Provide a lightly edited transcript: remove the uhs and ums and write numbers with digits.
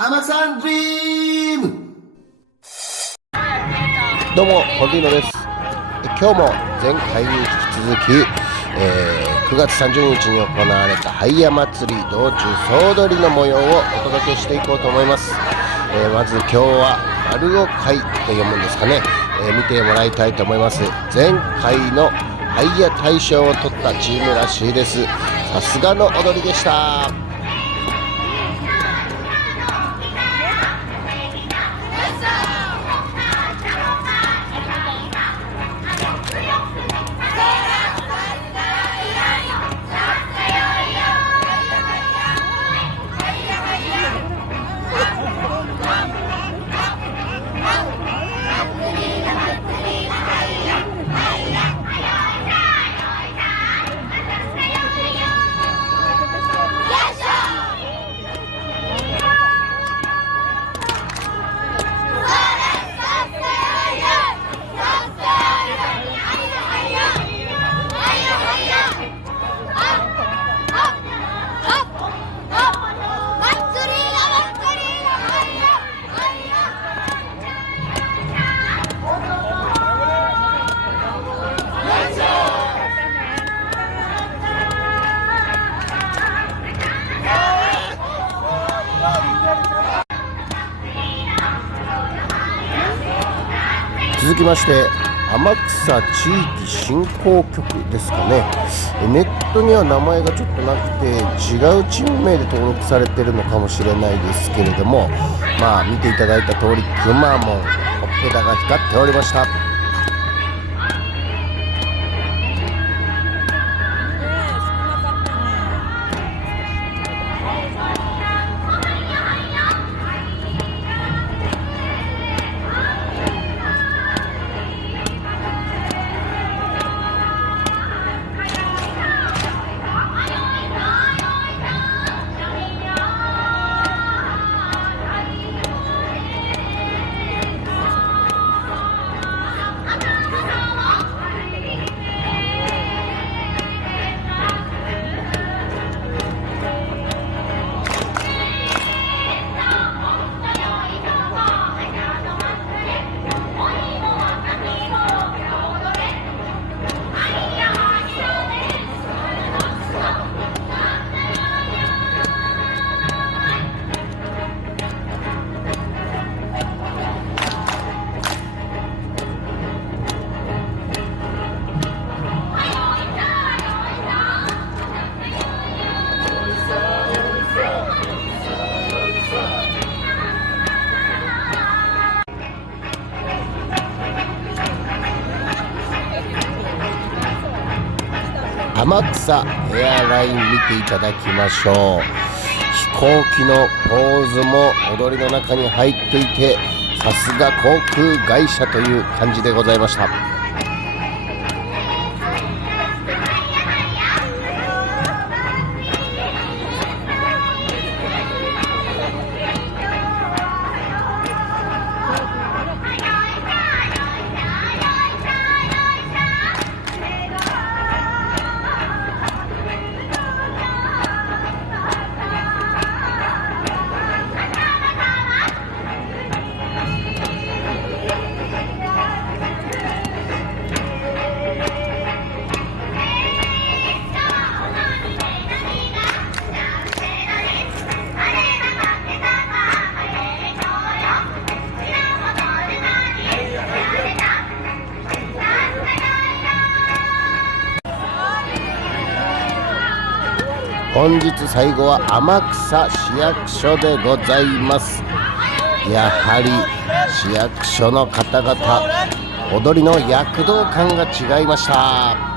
天さんドリーム。どうもホディノです。今日も前回に引き続き、9月30日に行われたハイヤ祭り道中総取りの模様をお届けしていこうと思います。まず今日は丸尾会と読むんですかね、見てもらいたいと思います。前回のハイヤ大賞を取ったチームらしいです。さすがの踊りでした。続きまして天草地域振興局ですかね。ネットには名前がちょっとなくて違うチーム名で登録されてるのかもしれないですけれども、見ていただいた通りくまモンほっぺたが光っておりました。天草エアライン見ていただきましょう。飛行機のポーズも踊りの中に入っていて、さすが航空会社という感じでございました。本日最後は天草市役所でございます。やはり市役所の方々、踊りの躍動感が違いました。